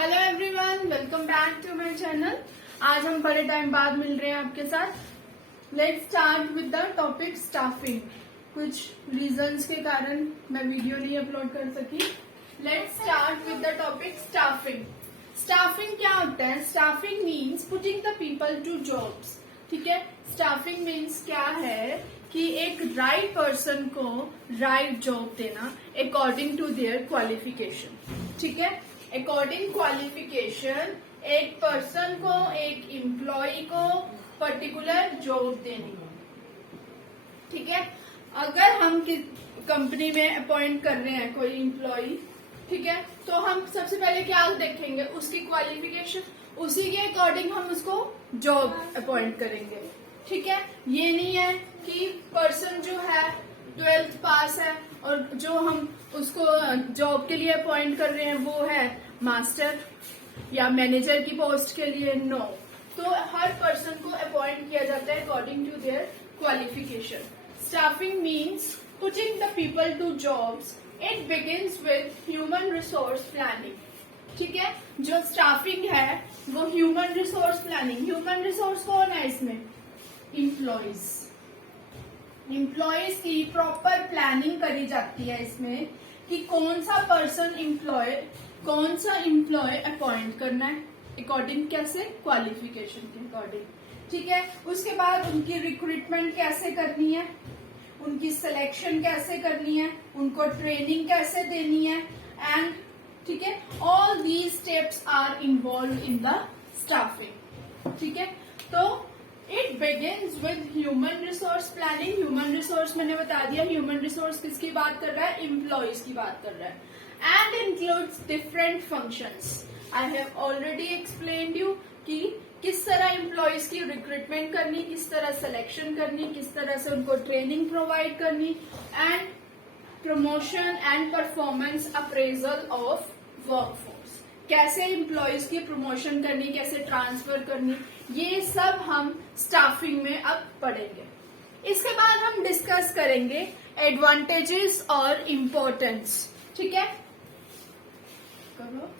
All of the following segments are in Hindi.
Hello everyone, welcome back to my channel. आज हम बड़े टाइम बाद मिल रहे हैं आपके साथ। Let's start with the topic staffing. कुछ रीजंस के कारण मैं वीडियो नहीं अपलोड कर सकी। Let's start with the topic staffing. Staffing क्या होता है? Staffing means putting the people to jobs. ठीक है, स्टाफिंग मीन्स क्या है कि एक राइट पर्सन को राइट जॉब देना अकॉर्डिंग टू देयर क्वालिफिकेशन। ठीक है, अकॉर्डिंग क्वालिफिकेशन एक पर्सन को, एक एम्प्लॉय को पर्टिकुलर जॉब देनी। ठीक है, अगर हम कंपनी में अपॉइंट कर रहे हैं कोई एम्प्लॉय, ठीक है, तो हम सबसे पहले क्या देखेंगे? उसकी क्वालिफिकेशन, उसी के अकॉर्डिंग हम उसको जॉब अपॉइंट करेंगे। ठीक है, ये नहीं है कि पर्सन जो है 12th पास है और जो हम उसको जॉब के लिए अपॉइंट कर रहे हैं वो है मास्टर या मैनेजर की पोस्ट के लिए। नो, तो हर पर्सन को अपॉइंट किया जाता है according to their qualification. Staffing means putting the people to jobs. It begins with human resource planning. ठीक है, जो स्टाफिंग है वो human resource planning. Human resource कौन है इसमें? एम्प्लॉयज। एम्प्लॉयज की प्रॉपर प्लानिंग करी जाती है इसमें कि कौन सा पर्सन एम्प्लॉय, कौन सा एम्प्लॉय अपॉइंट करना है अकॉर्डिंग कैसे? क्वालिफिकेशन के अकॉर्डिंग। ठीक है, उसके बाद उनकी रिक्रूटमेंट कैसे करनी है, उनकी सिलेक्शन कैसे करनी है, उनको ट्रेनिंग कैसे देनी है, एंड ठीक है, all these steps are involve in the staffing. ठीक है, तो it begins with human resource planning. Human resource मैंने बता दिया, ह्यूमन रिसोर्स किसकी बात कर रहा है? एम्प्लॉयज की बात कर रहा है। And includes different functions. I have already explained you कि किस तरह एम्प्लॉयज की रिक्रूटमेंट करनी, किस तरह सिलेक्शन करनी, किस तरह से उनको ट्रेनिंग प्रोवाइड करनी, and promotion and performance appraisal of workforce. कैसे एम्प्लॉयज की प्रमोशन करनी, कैसे ट्रांसफर करनी, ये सब हम स्टाफिंग में अब पढ़ेंगे। इसके बाद हम डिस्कस करेंगे एडवांटेजेस और इम्पोर्टेंस। ठीक है, करो।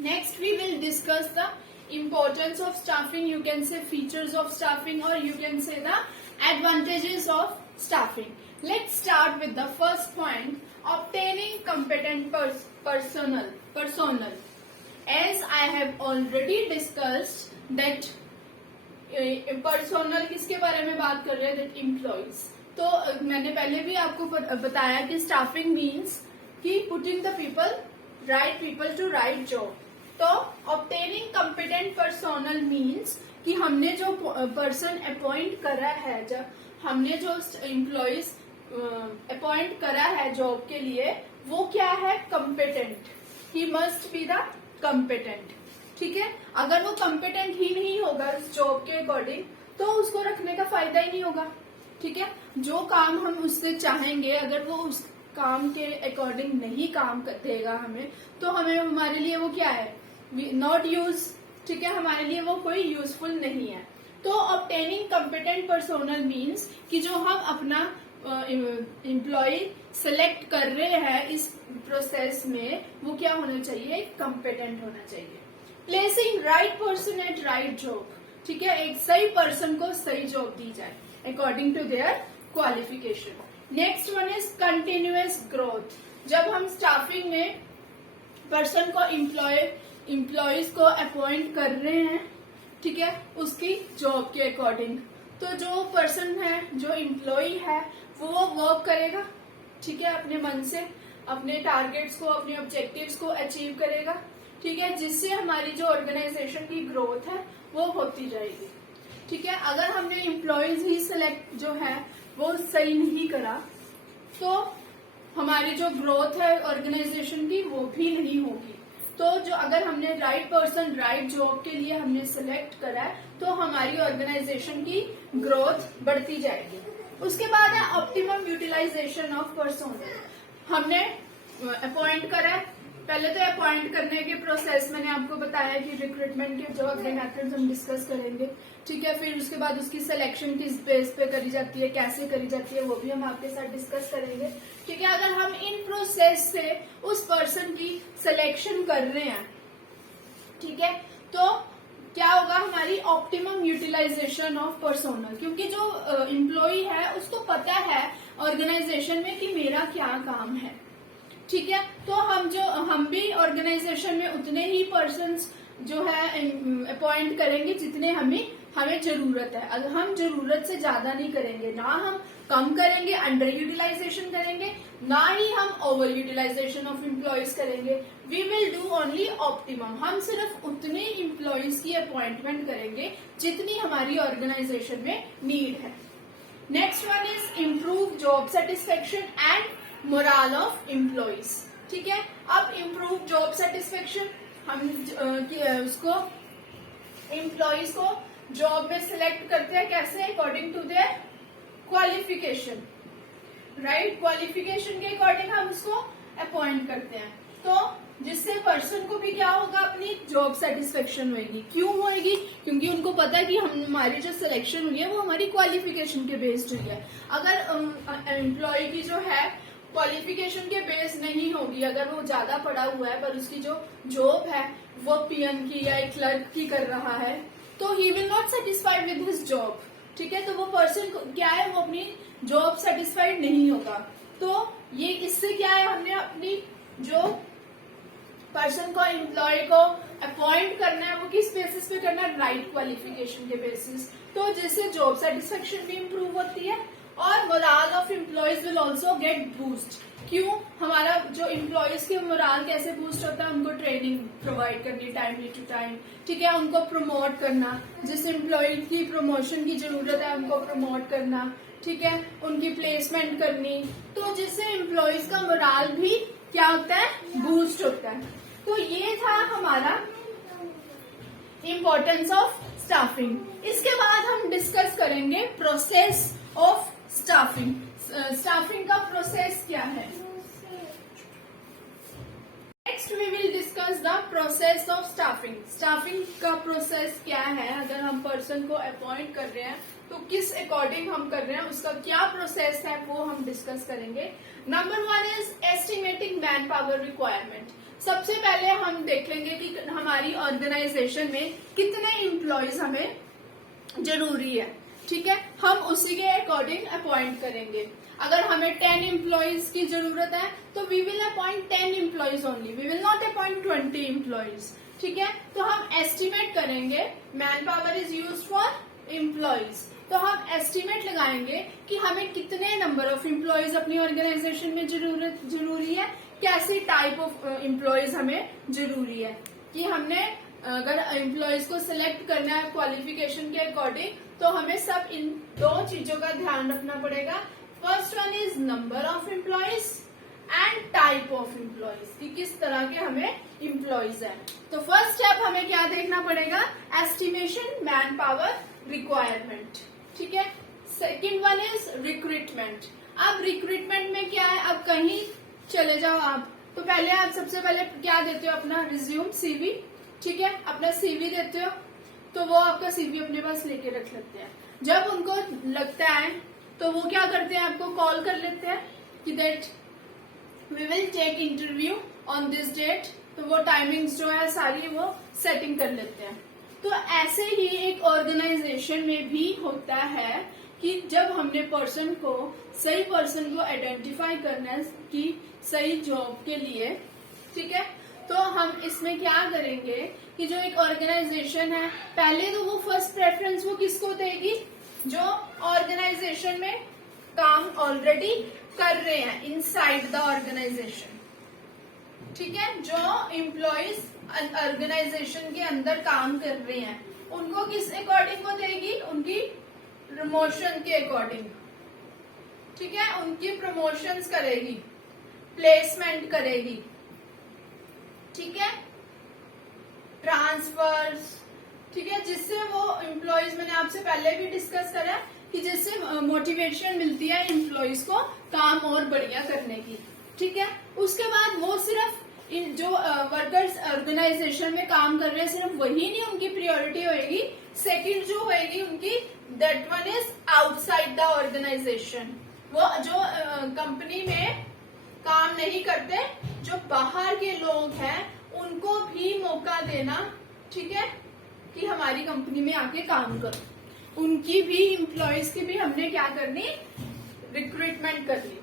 Next we will discuss the importance of staffing. You can say features of staffing और you can say the advantages of staffing. Let's start with the first point, obtaining competent personnel. As I have already discussed that personnel किसके बारे में बात कर रहे हैं? That employees. तो मैंने पहले भी आपको बताया कि staffing means कि putting the right people to right job. तो obtaining competent personnel means कि हमने जो पर्सन अपॉइंट करा है, जब हमने जो एम्प्लॉयज अपॉइंट करा है जॉब के लिए, वो क्या है? Competent. He must be the competent. ठीक है, अगर वो कम्पिटेंट ही नहीं होगा इस जॉब के अकॉर्डिंग तो उसको रखने का फायदा ही नहीं होगा। ठीक है, जो काम हम उससे चाहेंगे अगर वो उस काम के अकॉर्डिंग नहीं काम देगा हमें, तो हमें, हमारे लिए वो क्या है? Not use. ठीक है, हमारे लिए वो कोई यूजफुल नहीं है। तो ऑब्टेनिंग कॉम्पिटेंट पर्सोनल मीन्स कि जो हम अपना एम्प्लॉय सेलेक्ट कर रहे हैं इस प्रोसेस में, वो क्या होना चाहिए? कॉम्पिटेंट होना चाहिए। Placing right person at right job. ठीक है, एक सही पर्सन को सही जॉब दी जाए according to their qualification. Next one is continuous growth. जब हम स्टाफिंग में पर्सन को एम्प्लॉयज को अपॉइंट कर रहे हैं, ठीक है, उसकी जॉब के अकॉर्डिंग, तो जो पर्सन है, जो एम्प्लॉय है, वो वर्क करेगा। ठीक है, अपने मन से अपने टारगेट्स को, अपने ऑब्जेक्टिव्स को अचीव करेगा। ठीक है, जिससे हमारी जो ऑर्गेनाइजेशन की ग्रोथ है वो होती जाएगी। ठीक है, अगर हमने एम्प्लॉयज ही सिलेक्ट जो है वो सही नहीं करा तो हमारी जो ग्रोथ है ऑर्गेनाइजेशन की वो भी नहीं होगी। तो जो अगर हमने राइट पर्सन राइट जॉब के लिए हमने सिलेक्ट करा है तो हमारी ऑर्गेनाइजेशन की ग्रोथ बढ़ती जाएगी। उसके बाद है ऑप्टिमम यूटिलाइजेशन ऑफ पर्सोनल। हमने अपॉइंट करा है पहले तो अपॉइंट करने के प्रोसेस मैंने आपको बताया कि रिक्रूटमेंट के जो अगले मेथड्स हम डिस्कस करेंगे, ठीक है। फिर उसके बाद उसकी सिलेक्शन किस बेस पे करी जाती है, कैसे करी जाती है, वो भी हम आपके साथ डिस्कस करेंगे, ठीक है। अगर हम इन प्रोसेस से उस पर्सन की सिलेक्शन कर रहे हैं, ठीक है, तो क्या होगा, हमारी ऑप्टिमम यूटिलाइजेशन ऑफ पर्सोनल, क्योंकि जो एम्प्लॉय है उसको पता है ऑर्गेनाइजेशन में कि मेरा क्या काम है, ठीक है। तो हम भी ऑर्गेनाइजेशन में उतने ही पर्सन्स जो है अपॉइंट करेंगे जितने हमें जरूरत है। अगर हम जरूरत से ज्यादा नहीं करेंगे, ना हम कम करेंगे, अंडर यूटिलाइजेशन करेंगे, ना ही हम ओवर यूटिलाइजेशन ऑफ एम्प्लॉयज करेंगे। We will do only optimum, हम सिर्फ उतने एम्प्लॉयज की अपॉइंटमेंट करेंगे जितनी हमारी ऑर्गेनाइजेशन में नीड है। Next one is improve job satisfaction and moral of employees, ठीक है। अब इम्प्रूव जॉब सेटिस्फेक्शन, हम उसको एम्प्लॉयज को जॉब में सिलेक्ट करते हैं कैसे, according to their qualification, right. Qualification के अकॉर्डिंग हम उसको अपॉइंट करते हैं, तो जिससे पर्सन को भी क्या होगा, अपनी जॉब सेटिस्फेक्शन होगी। क्यों होगी, क्योंकि उनको पता है कि हमारी जो सिलेक्शन हुई है वो हमारी क्वालिफिकेशन के बेस्ड हुई है। अगर एम्प्लॉय की जो है क्वालिफिकेशन के बेस नहीं होगी, अगर वो ज्यादा पढ़ा हुआ है पर उसकी जो जॉब है वो पीएम की या एक क्लर्क की कर रहा है, तो he will not satisfied with his job, ठीक है। तो वो पर्सन क्या है, वो अपनी जॉब सेटिस्फाइड नहीं होगा। तो ये इससे क्या है, हमने अपनी जो पर्सन को, एम्प्लॉय को अपॉइंट करना है वो किस बेसिस पे करना है, राइट क्वालिफिकेशन के बेसिस। तो जिससे जॉब सेटिस्फेक्शन भी इम्प्रूव होती है और moral of employees will also get boost. क्यों, हमारा जो एम्प्लॉयज के मोरल कैसे बूस्ट होता है, उनको ट्रेनिंग प्रोवाइड करनी टाइमली टू टाइम, ठीक है, उनको प्रमोट करना, जिस एम्प्लॉय की प्रमोशन की जरूरत है उनको प्रमोट करना, ठीक है, उनकी प्लेसमेंट करनी, तो जिससे एम्प्लॉयज का मोरल भी क्या होता है, बूस्ट होता है। तो ये था हमारा इम्पोर्टेंस ऑफ स्टाफिंग। इसके बाद हम डिस्कस करेंगे प्रोसेस ऑफ स्टाफिंग। स्टाफिंग का प्रोसेस क्या है। Next we will discuss the process of staffing. Staffing का प्रोसेस क्या है, अगर हम पर्सन को अपॉइंट कर रहे हैं तो किस अकॉर्डिंग हम कर रहे हैं, उसका क्या प्रोसेस है वो हम डिस्कस करेंगे। Number 1 is estimating man power requirement. सबसे पहले हम देख लेंगे कि हमारी ऑर्गेनाइजेशन में कितने एम्प्लॉयज हमें जरूरी है, ठीक है, हम उसी के अकॉर्डिंग अपॉइंट करेंगे। अगर हमें 10 एम्प्लॉयज की जरूरत है तो we will appoint 10 employees only, we will not appoint 20 employees, ठीक है। तो हम एस्टिमेट करेंगे, man power is used for employees, तो हम एस्टिमेट लगाएंगे कि हमें कितने नंबर ऑफ एम्प्लॉयज अपनी ऑर्गेनाइजेशन में जरूरी है, कैसी टाइप ऑफ एम्प्लॉयज हमें जरूरी है, कि हमने अगर एम्प्लॉयज को सिलेक्ट करना है क्वालिफिकेशन के अकॉर्डिंग तो हमें सब इन दो चीजों का ध्यान रखना पड़ेगा। First one is number of employees and type of employees, कि किस तरह के हमें एम्प्लॉयज हैं। तो फर्स्ट स्टेप हमें क्या देखना पड़ेगा, एस्टिमेशन मैन पावर रिक्वायरमेंट, ठीक है। Second one is recruitment. अब रिक्रूटमेंट में क्या है, अब कहीं चले जाओ आप, तो पहले आप सबसे पहले क्या देते हो, अपना रिज्यूम, सीवी, ठीक है, अपना सीवी देते हो, तो वो आपका सीवी अपने पास लेके रख लेते हैं। जब उनको लगता है तो वो क्या करते हैं, आपको कॉल कर लेते हैं कि that we will take interview on this date, तो वो टाइमिंग्स जो है सारी वो सेटिंग कर लेते हैं। तो ऐसे ही एक ऑर्गेनाइजेशन में भी होता है कि जब हमने सही पर्सन को आइडेंटिफाई करना है कि सही जॉब के लिए, ठीक है, तो हम इसमें क्या करेंगे कि जो एक ऑर्गेनाइजेशन है, पहले तो वो फर्स्ट प्रेफरेंस वो किसको देगी, जो ऑर्गेनाइजेशन में काम ऑलरेडी कर रहे हैं इनसाइड द ऑर्गेनाइजेशन, ठीक है, जो एम्प्लॉयज ऑर्गेनाइजेशन के अंदर काम कर रहे हैं उनको किस अकॉर्डिंग वो देगी, उनकी प्रमोशन के अकॉर्डिंग, ठीक है, उनकी प्रमोशंस करेगी, प्लेसमेंट करेगी, ठीक है, ट्रांसफर्स, ठीक है, जिससे वो एम्प्लॉयज, मैंने आपसे पहले भी डिस्कस करा कि जिससे मोटिवेशन मिलती है एम्प्लॉयज को काम और बढ़िया करने की, ठीक है। उसके बाद वो सिर्फ जो वर्कर्स ऑर्गेनाइजेशन में काम कर रहे हैं सिर्फ वही नहीं उनकी प्रायोरिटी होगी, सेकंड जो होगी उनकी, that one is outside the organization. वो जो कंपनी में काम नहीं करते, जो बाहर के लोग हैं, उनको भी मौका देना, ठीक है, कि हमारी कंपनी में आके काम करो। उनकी भी, एम्प्लॉयज की भी हमने क्या करनी, रिक्रूटमेंट करनी।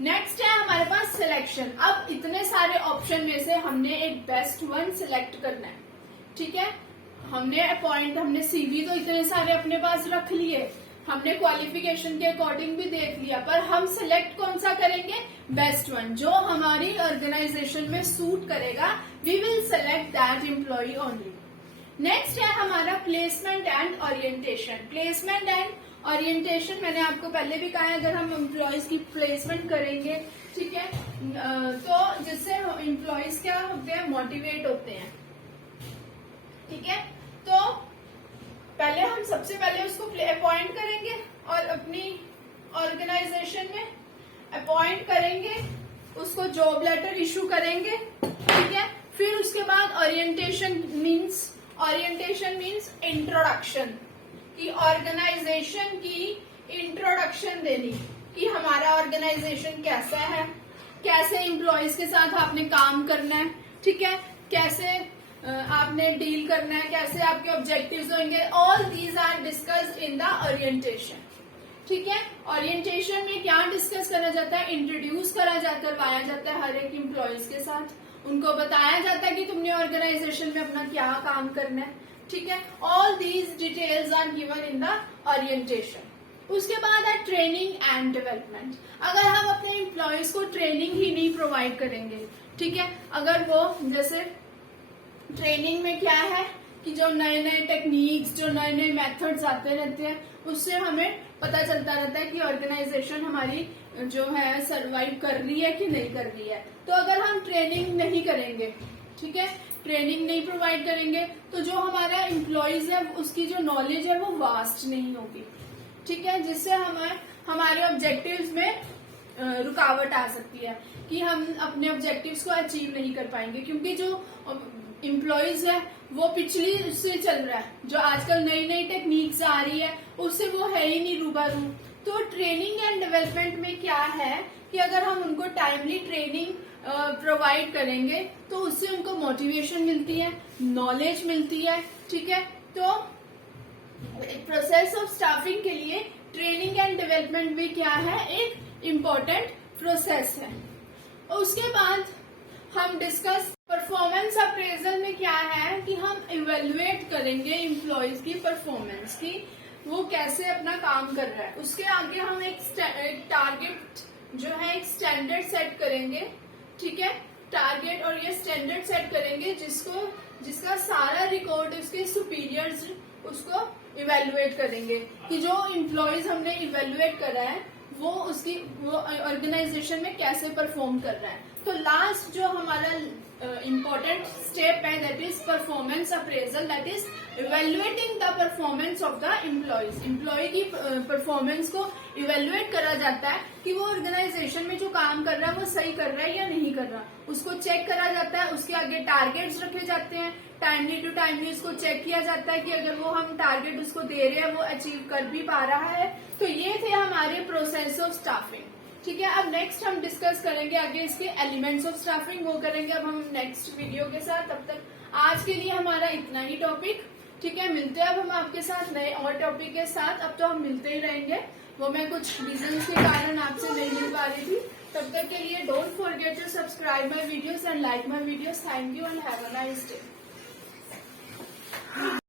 नेक्स्ट है हमारे पास सिलेक्शन। अब इतने सारे ऑप्शन में से हमने एक बेस्ट वन सिलेक्ट करना है, ठीक है। हमने सीवी तो इतने सारे अपने पास रख लिए, हमने क्वालिफिकेशन के अकॉर्डिंग भी देख लिया, पर हम सिलेक्ट कौन सा करेंगे, बेस्ट वन, जो हमारी ऑर्गेनाइजेशन में सूट करेगा। We will select that employee only. Next है हमारा placement and orientation. Placement and orientation मैंने आपको पहले भी कहा है, अगर हम एम्प्लॉयज की प्लेसमेंट करेंगे, ठीक है, तो जिससे एम्प्लॉयज क्या होते हैं, मोटिवेट होते हैं, ठीक है। तो पहले हम सबसे पहले उसको अपॉइंट करेंगे और अपनी ऑर्गेनाइजेशन में अपॉइंट करेंगे, उसको जॉब लेटर इशू करेंगे, ठीक है। फिर उसके बाद ओरिएंटेशन मीन्स इंट्रोडक्शन, कि ऑर्गेनाइजेशन की इंट्रोडक्शन देनी, कि हमारा ऑर्गेनाइजेशन कैसा है, कैसे एम्प्लॉयज के साथ आपने काम करना है, ठीक है, कैसे आपने डील करना है, कैसे आपके ऑब्जेक्टिव्स होंगे। All these are discussed in the orientation, ठीक है। ओरिएंटेशन में क्या डिस्कस करा जाता है, इंट्रोड्यूस करवाया जाता है हर एक एम्प्लॉयज के साथ, उनको बताया जाता है कि तुमने ऑर्गेनाइजेशन में अपना क्या काम करना है, ठीक है। All these details are given in the orientation. उसके बाद है ट्रेनिंग एंड डेवलपमेंट। अगर हम अपने एम्प्लॉयज को ट्रेनिंग ही नहीं प्रोवाइड करेंगे, ठीक है, अगर वो जैसे ट्रेनिंग में क्या है कि जो नए नए टेक्निक्स, जो नए नए मेथड्स आते रहते हैं, उससे हमें पता चलता रहता है कि ऑर्गेनाइजेशन हमारी जो है सरवाइव कर रही है कि नहीं कर रही है। तो अगर हम ट्रेनिंग नहीं करेंगे, ठीक है, ट्रेनिंग नहीं प्रोवाइड करेंगे, तो जो हमारा एम्प्लॉयज है उसकी जो नॉलेज है वो वास्ट नहीं होगी, ठीक है, जिससे हमारे ऑब्जेक्टिव्स में रुकावट आ सकती है कि हम अपने ऑब्जेक्टिव्स को अचीव नहीं कर पाएंगे, क्योंकि जो एम्प्लॉयज है वो पिछली उससे चल रहा है, जो आजकल नई नई टेक्निक्स आ रही है उससे वो है ही नहीं रूबरू। तो ट्रेनिंग एंड डेवलपमेंट में क्या है कि अगर हम उनको टाइमली ट्रेनिंग प्रोवाइड करेंगे तो उससे उनको मोटिवेशन मिलती है, नॉलेज मिलती है, ठीक है। तो प्रोसेस ऑफ स्टाफिंग के लिए ट्रेनिंग एंड डेवलपमेंट भी क्या है, एक इम्पोर्टेंट प्रोसेस है। और उसके बाद हम डिस्कस परफॉर्मेंस अप्रेजल में क्या है कि हम इवेल्युएट करेंगे एम्प्लॉयज की परफॉर्मेंस की, वो कैसे अपना काम कर रहा है। उसके आगे हम एक टारगेट जो है, एक स्टैंडर्ड सेट करेंगे, ठीक है, टारगेट और ये स्टैंडर्ड सेट करेंगे जिसका सारा रिकॉर्ड उसके सुपीरियर्स उसको इवेल्युएट करेंगे कि जो एम्प्लॉयज हमने इवेल्युएट करा है वो ऑर्गेनाइजेशन में कैसे परफॉर्म कर रहा है। तो लास्ट जो हमारा इम्पोर्टेंट स्टेप है that is performance appraisal, that is evaluating the performance of the employees. Employee की परफॉर्मेंस को इवेल्युएट करा जाता है कि वो ऑर्गेनाइजेशन में जो काम कर रहा है वो सही कर रहा है या नहीं कर रहा, उसको चेक करा जाता है। उसके आगे टारगेट्स रखे जाते हैं, टाइमली टू टाइमली उसको चेक किया जाता है कि अगर वो हम टारगेट उसको दे रहे हैं वो अचीव कर भी पा रहा है। तो ये थे हमारे प्रोसेस ऑफ स्टाफिंग, ठीक है। अब नेक्स्ट हम डिस्कस करेंगे आगे इसके एलिमेंट्स ऑफ स्टाफिंग, वो करेंगे अब हम नेक्स्ट वीडियो के साथ। तब तक आज के लिए हमारा इतना ही टॉपिक, ठीक है। मिलते हैं अब हम आपके साथ नए और टॉपिक के साथ। अब तो हम मिलते ही रहेंगे, वो मैं कुछ रीजन के कारण आपसे नहीं मिल पा रही थी। तब तक के लिए don't forget to subscribe my videos and like my videos. Thank you and have a nice day.